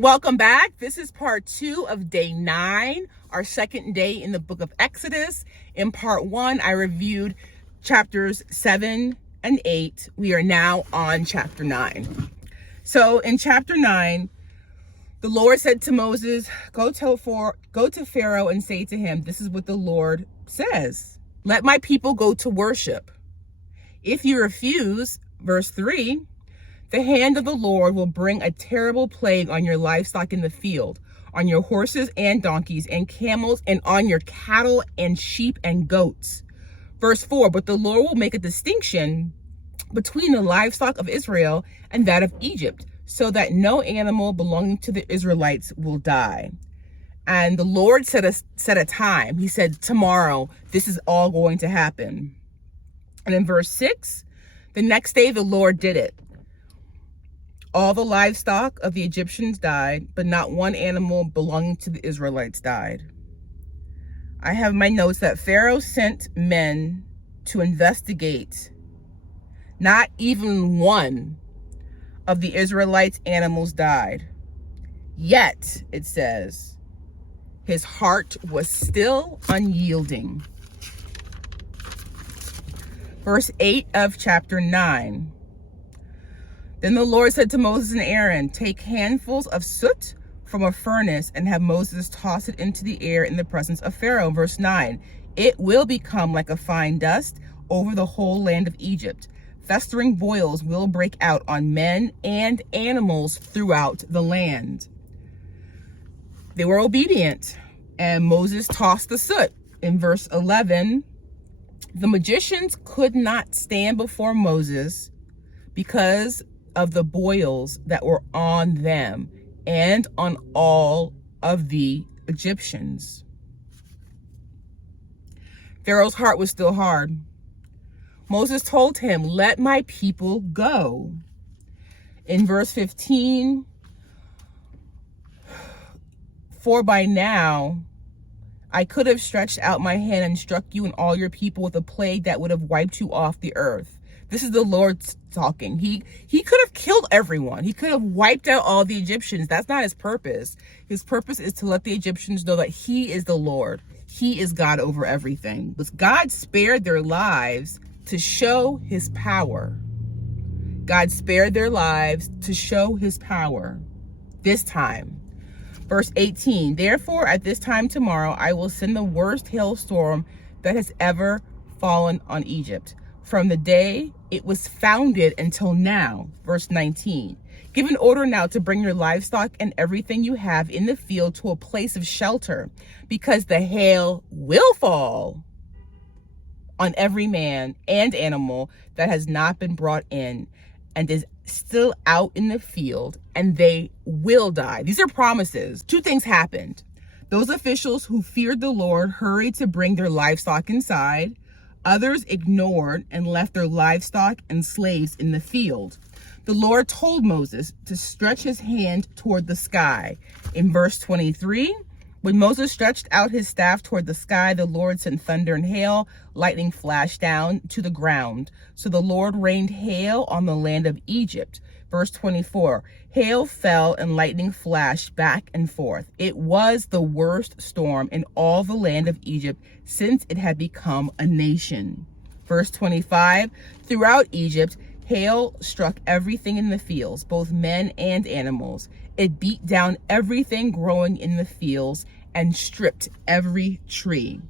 Welcome back. This is part 2 of day 9, our second day in the book of Exodus. In part 1, I reviewed chapters 7 and 8. We are now on chapter 9. So in chapter 9, the Lord said to Moses, go to Pharaoh and say to him, this is what the Lord says. Let my people go to worship. If you refuse, verse 3, the hand of the Lord will bring a terrible plague on your livestock in the field, on your horses and donkeys and camels, and on your cattle and sheep and goats. Verse 4, but the Lord will make a distinction between the livestock of Israel and that of Egypt, so that no animal belonging to the Israelites will die. And the Lord set a time. He said, tomorrow, this is all going to happen. And in verse 6, the next day the Lord did it. All the livestock of the Egyptians died, but not one animal belonging to the Israelites died. I have my notes that Pharaoh sent men to investigate. Not even one of the Israelites' animals died. Yet, it says, his heart was still unyielding. Verse 8 of chapter 9. Then the Lord said to Moses and Aaron, take handfuls of soot from a furnace and have Moses toss it into the air in the presence of Pharaoh. Verse 9, it will become like a fine dust over the whole land of Egypt. Festering boils will break out on men and animals throughout the land. They were obedient, and Moses tossed the soot. In verse 11, the magicians could not stand before Moses because of the boils that were on them and on all of the Egyptians. Pharaoh's heart was still hard. Moses told him, let my people go. In verse 15, for by now I could have stretched out my hand and struck you and all your people with a plague that would have wiped you off the earth. This is the Lord talking. He could have killed everyone. He could have wiped out all the Egyptians. That's not his purpose. His purpose is to let the Egyptians know that he is the Lord. He is God over everything. But God spared their lives to show his power. God spared their lives to show his power this time. Verse 18, therefore at this time tomorrow I will send the worst hailstorm that has ever fallen on Egypt, from the day it was founded until now. Verse 19, give an order now to bring your livestock and everything you have in the field to a place of shelter, because the hail will fall on every man and animal that has not been brought in and is still out in the field, and they will die. These are promises. Two things happened. Those officials who feared the Lord hurried to bring their livestock inside. Others ignored and left their livestock and slaves in the field. The Lord told Moses to stretch his hand toward the sky. In verse 23, when Moses stretched out his staff toward the sky, the Lord sent thunder and hail. Lightning flashed down to the ground. So the Lord rained hail on the land of Egypt. Verse 24, hail fell and lightning flashed back and forth. It was the worst storm in all the land of Egypt since it had become a nation. Verse 25, throughout Egypt, hail struck everything in the fields, both men and animals. It beat down everything growing in the fields and stripped every tree.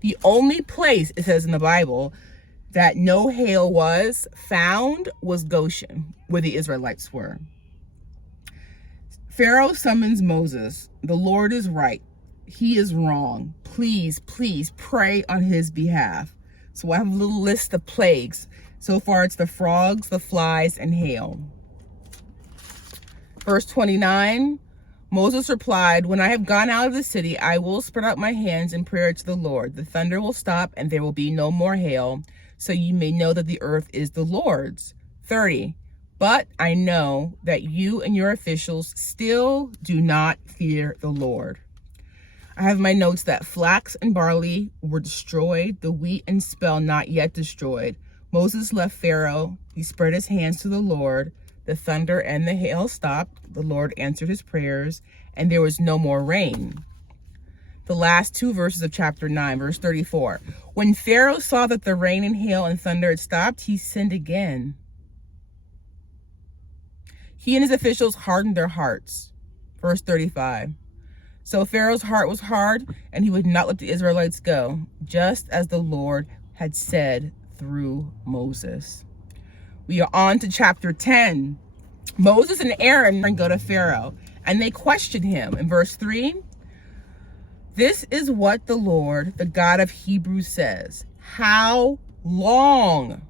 The only place, it says in the Bible, that no hail was found was Goshen, where the Israelites were. Pharaoh summons Moses. The Lord is right. He is wrong. Please, please pray on his behalf. So I have a little list of plagues. So far, it's the frogs, the flies, and hail. Verse 29, Moses replied, when I have gone out of the city, I will spread out my hands in prayer to the Lord. The thunder will stop and there will be no more hail, so you may know that the earth is the Lord's. 30, but I know that you and your officials still do not fear the Lord. I have my notes that flax and barley were destroyed, the wheat and spell not yet destroyed. Moses left Pharaoh. He spread his hands to the Lord. The thunder and the hail stopped. The Lord answered his prayers, and there was no more rain. The last two verses of chapter 9, verse 34. When Pharaoh saw that the rain and hail and thunder had stopped, he sinned again. He and his officials hardened their hearts. Verse 35. So Pharaoh's heart was hard, and he would not let the Israelites go, just as the Lord had said through Moses. We are on to chapter 10. Moses and Aaron go to Pharaoh, and they question him. In verse 3, this is what the Lord, the God of Hebrews, says. How long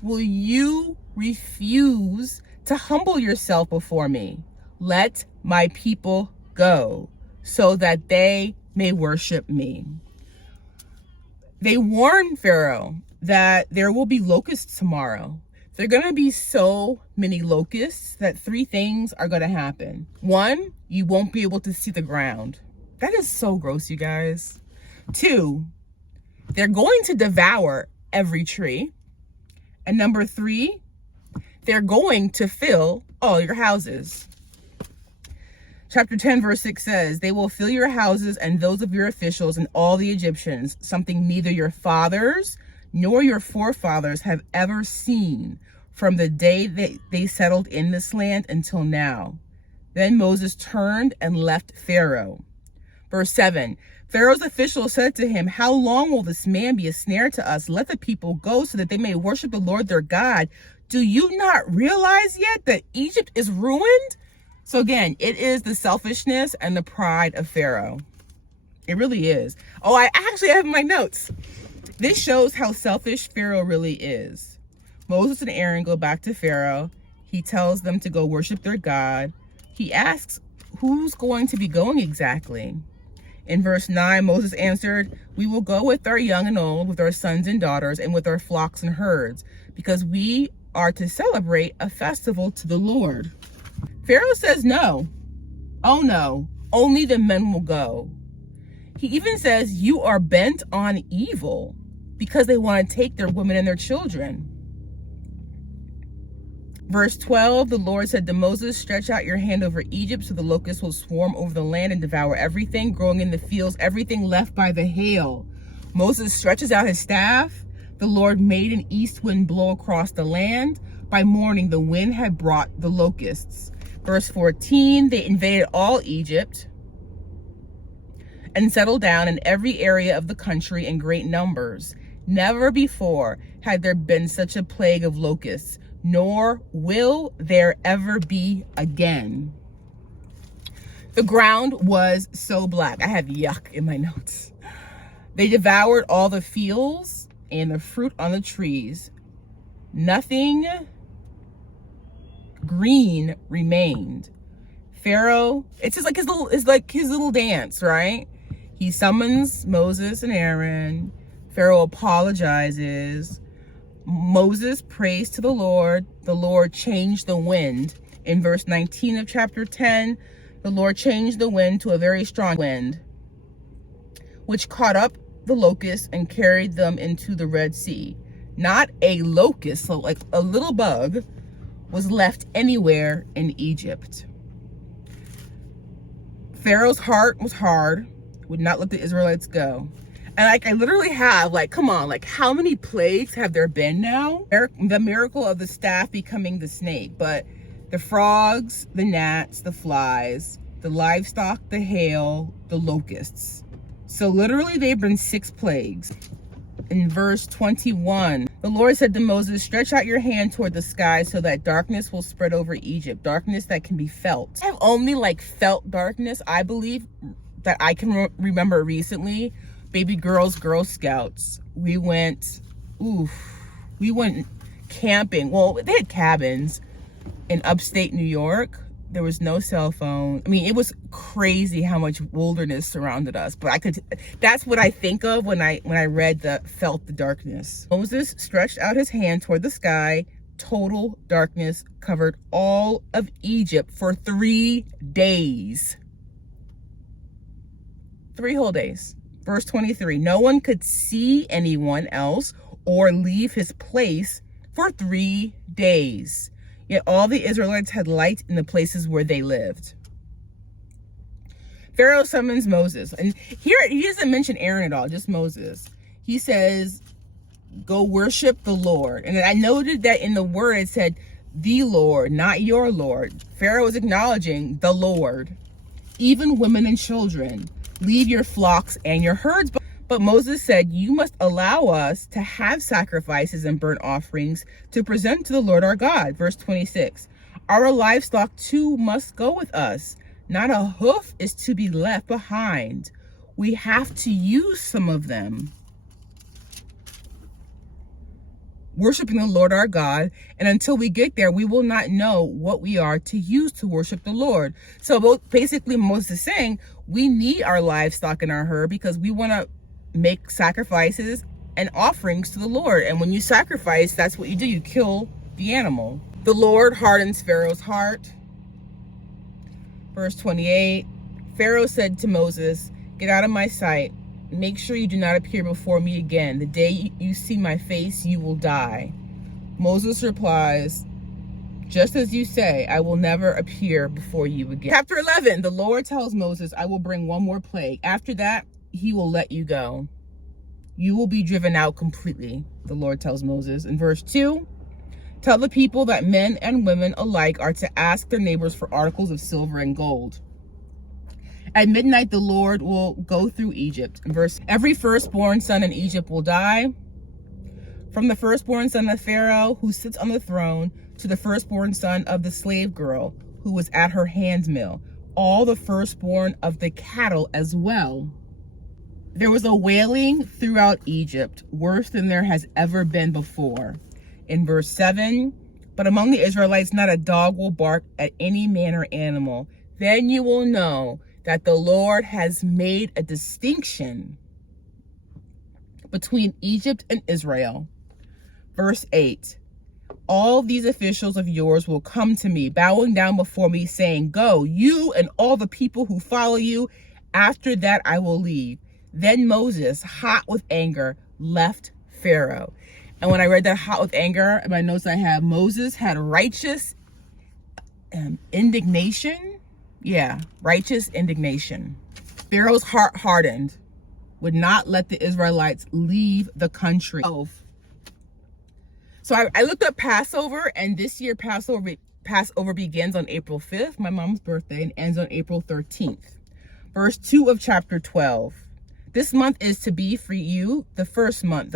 will you refuse to humble yourself before me? Let my people go, so that they may worship me. They warn Pharaoh that there will be locusts tomorrow. There are going to be so many locusts that three things are going to happen. One, you won't be able to see the ground. That is so gross, you guys. Two, they're going to devour every tree. And number three, they're going to fill all your houses. Chapter 10, verse 6 says, they will fill your houses and those of your officials and all the Egyptians, something neither your fathers nor your forefathers have ever seen from the day that they settled in this land until now. Then Moses turned and left Pharaoh. Verse 7, Pharaoh's officials said to him, how long will this man be a snare to us? Let the people go so that they may worship the Lord their God. Do you not realize yet that Egypt is ruined? So again, it is the selfishness and the pride of Pharaoh. It really is. Oh, I actually have my notes. This shows how selfish Pharaoh really is. Moses and Aaron go back to Pharaoh. He tells them to go worship their God. He asks, who's going to be going exactly? In verse 9, Moses answered, we will go with our young and old, with our sons and daughters, and with our flocks and herds, because we are to celebrate a festival to the Lord. Pharaoh says no. Oh no, only the men will go. He even says you are bent on evil because they want to take their women and their children. Verse 12, the Lord said to Moses, stretch out your hand over Egypt so the locusts will swarm over the land and devour everything growing in the fields, everything left by the hail. Moses stretches out his staff. The Lord made an east wind blow across the land. By morning, the wind had brought the locusts. Verse 14, they invaded all Egypt and settled down in every area of the country in great numbers. Never before had there been such a plague of locusts, nor will there ever be again. The ground was so black. I have yuck in my notes. They devoured all the fields and the fruit on the trees. Nothing green remained. Pharaoh, it's just like his little dance, right? He summons Moses and Aaron. Pharaoh apologizes. Moses prays to the Lord. The Lord changed the wind. In verse 19 of chapter 10, the Lord changed the wind to a very strong wind, which caught up the locusts and carried them into the Red Sea. Not a locust, so like a little bug, was left anywhere in Egypt. Pharaoh's heart was hard, would not let the Israelites go. And I literally have, come on, how many plagues have there been now? The miracle of the staff becoming the snake, but the frogs, the gnats, the flies, the livestock, the hail, the locusts. So literally they've been 6 plagues. In verse 21, the Lord said to Moses, stretch out your hand toward the sky so that darkness will spread over Egypt, darkness that can be felt. I've only felt darkness, I believe, that I can remember recently. Baby girls, Girl Scouts. We went camping. Well, they had cabins in upstate New York. There was no cell phone. I mean, it was crazy how much wilderness surrounded us. But that's what I think of when I felt the darkness. Moses stretched out his hand toward the sky. Total darkness covered all of Egypt for 3 days. 3 whole days. Verse 23, no one could see anyone else or leave his place for 3 days. Yet all the Israelites had light in the places where they lived. Pharaoh summons Moses. And here, he doesn't mention Aaron at all, just Moses. He says, go worship the Lord. And I noted that in the word it said, the Lord, not your Lord. Pharaoh is acknowledging the Lord. Even women and children, leave your flocks and your herds. But Moses said, you must allow us to have sacrifices and burnt offerings to present to the Lord our God. Verse 26, our livestock too must go with us. Not a hoof is to be left behind. We have to use some of them. Worshiping the Lord our God, and until we get there, we will not know what we are to use to worship the Lord. So basically Moses is saying we need our livestock and our herd because we want to make sacrifices and offerings to the Lord. And when you sacrifice, that's what you do. You kill the animal. The Lord hardens Pharaoh's heart. Verse 28, Pharaoh said to Moses, get out of my sight. Make sure you do not appear before me again. The day you see my face, you will die. Moses replies, just as you say, I will never appear before you again. Chapter 11, the Lord tells Moses, I will bring one more plague. After that, he will let you go. You will be driven out completely, the Lord tells Moses. In verse 2, tell the people that men and women alike are to ask their neighbors for articles of silver and gold. At midnight, the Lord will go through Egypt. Every firstborn son in Egypt will die, from the firstborn son of Pharaoh who sits on the throne to the firstborn son of the slave girl who was at her handmill, all the firstborn of the cattle as well. There was a wailing throughout Egypt, worse than there has ever been before. In verse 7, but among the Israelites, not a dog will bark at any man or animal. Then you will know that the Lord has made a distinction between Egypt and Israel. Verse 8, all these officials of yours will come to me, bowing down before me, saying, go, you and all the people who follow you. After that, I will leave. Then Moses, hot with anger, left Pharaoh. And when I read that hot with anger, in my notes I have, Moses had righteous indignation. Yeah, righteous indignation. Pharaoh's heart hardened, would not let the Israelites leave the country. So I looked up Passover, and this year Passover begins on April 5th, my mom's birthday, and ends on April 13th. Verse 2 of chapter 12. This month is to be for you the first month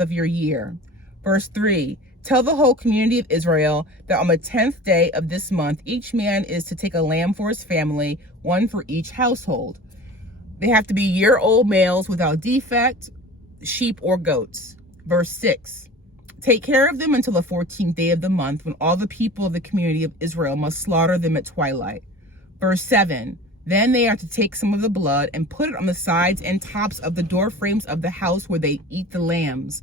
of your year. Verse 3, tell the whole community of Israel that on the 10th day of this month, each man is to take a lamb for his family, one for each household. They have to be year-old males without defect, sheep or goats. Verse 6, take care of them until the 14th day of the month, when all the people of the community of Israel must slaughter them at twilight. Verse 7, then they are to take some of the blood and put it on the sides and tops of the door frames of the house where they eat the lambs.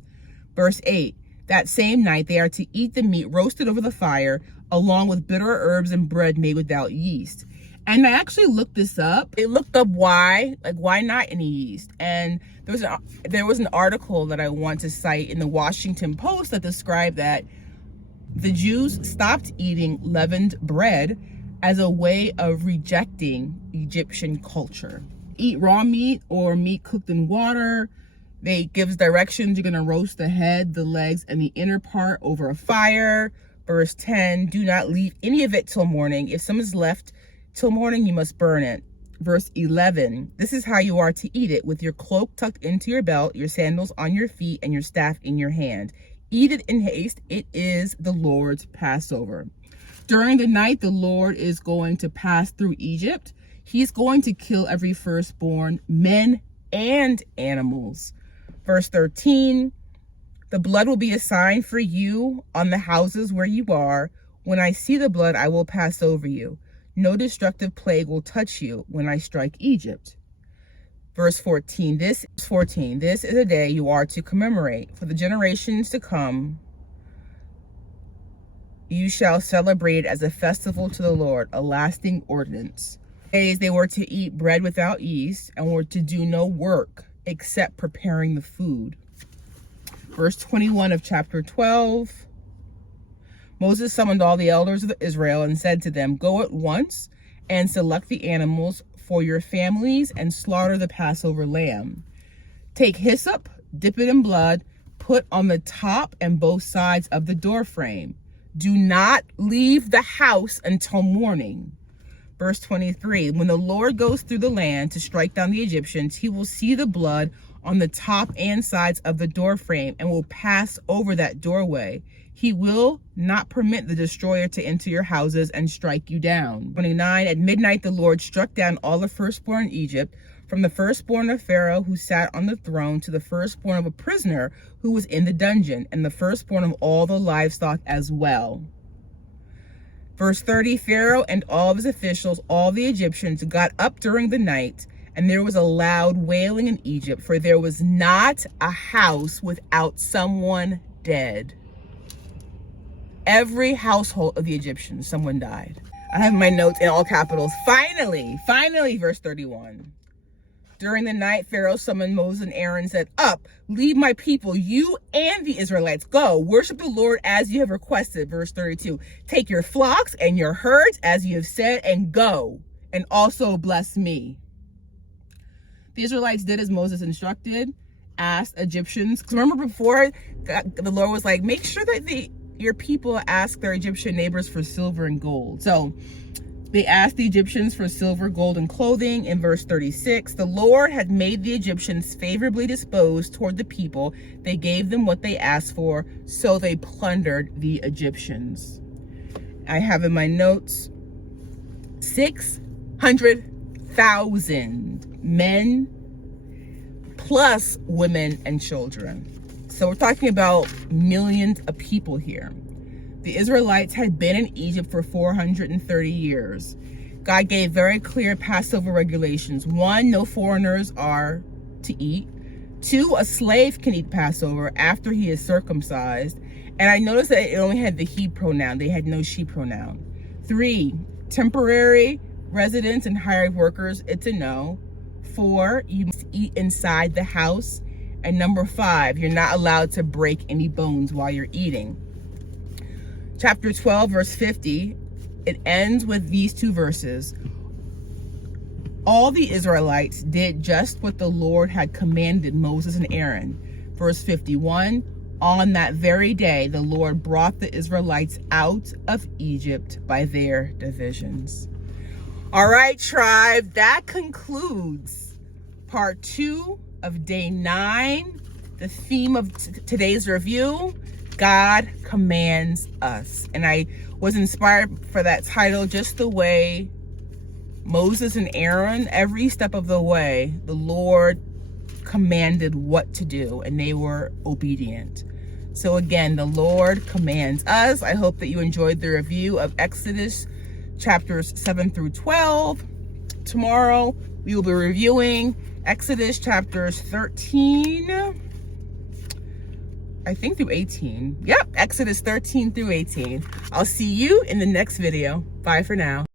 Verse 8, that same night they are to eat the meat roasted over the fire, along with bitter herbs and bread made without yeast. And I actually looked this up. It looked up why not any yeast? And there was an article that I want to cite in the Washington Post that described that the Jews stopped eating leavened bread as a way of rejecting Egyptian culture. Eat raw meat or meat cooked in water. They gives directions. You're going to roast the head, the legs, and the inner part over a fire. Verse 10, do not leave any of it till morning. If some is left till morning, you must burn it. Verse 11, this is how you are to eat it, with your cloak tucked into your belt, your sandals on your feet, and your staff in your hand. Eat it in haste. It is the Lord's Passover. During the night, the Lord is going to pass through Egypt. He's going to kill every firstborn, men and animals. Verse 13, the blood will be a sign for you on the houses where you are. When I see the blood, I will pass over you. No destructive plague will touch you when I strike Egypt. Verse 14, this is a day you are to commemorate. For the generations to come, you shall celebrate it as a festival to the Lord, a lasting ordinance. Days they were to eat bread without yeast and were to do no work except preparing the food. Verse 21 of chapter 12. Moses summoned all the elders of Israel and said to them, "Go at once and select the animals for your families and slaughter the Passover lamb. Take hyssop, dip it in blood, put on the top and both sides of the door frame. Do not leave the house until morning." Verse 23, when the Lord goes through the land to strike down the Egyptians, he will see the blood on the top and sides of the door frame and will pass over that doorway. He will not permit the destroyer to enter your houses and strike you down. 29, at midnight the Lord struck down all the firstborn in Egypt, from the firstborn of Pharaoh who sat on the throne to the firstborn of a prisoner who was in the dungeon, and the firstborn of all the livestock as well. Verse 30, Pharaoh and all of his officials, all the Egyptians, got up during the night, and there was a loud wailing in Egypt, for there was not a house without someone dead. Every household of the Egyptians, someone died. I have my notes in all capitals. Finally, verse 31. During the night, Pharaoh summoned Moses and Aaron and said, "Up, lead my people, you and the Israelites. Go, worship the Lord as you have requested." Verse 32. Take your flocks and your herds as you have said, and go, and also bless me. The Israelites did as Moses instructed, asked Egyptians. Because remember before, the Lord was like, make sure that your people ask their Egyptian neighbors for silver and gold. So they asked the Egyptians for silver, gold, and clothing. In verse 36, the Lord had made the Egyptians favorably disposed toward the people. They gave them what they asked for, so they plundered the Egyptians. I have in my notes 600,000 men plus women and children. So we're talking about millions of people here. The Israelites had been in Egypt for 430 years. God gave very clear Passover regulations. 1, no foreigners are to eat. 2, a slave can eat Passover after he is circumcised. And I noticed that it only had the he pronoun. They had no she pronoun. 3, temporary residents and hired workers, it's a no. 4, you must eat inside the house. And number 5, you're not allowed to break any bones while you're eating. Chapter 12, verse 50, it ends with these 2 verses. All the Israelites did just what the Lord had commanded Moses and Aaron. Verse 51, on that very day, the Lord brought the Israelites out of Egypt by their divisions. All right, tribe, that concludes part 2 of day 9. The theme of today's review, God commands us. And I was inspired for that title just the way Moses and Aaron, every step of the way, the Lord commanded what to do and they were obedient. So again, the Lord commands us. I hope that you enjoyed the review of Exodus chapters 7 through 12. Tomorrow we will be reviewing Exodus chapters 13, I think through 18. Yep, Exodus 13 through 18. I'll see you in the next video. Bye for now.